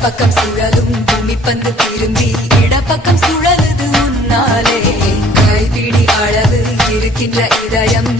பக்கம் சுழலும் பூமி பந்து திரும்பி இடப்பக்கம் சுழலுது உன்னாலே கைப்பிடி அளவு இருக்கின்ற இதயம்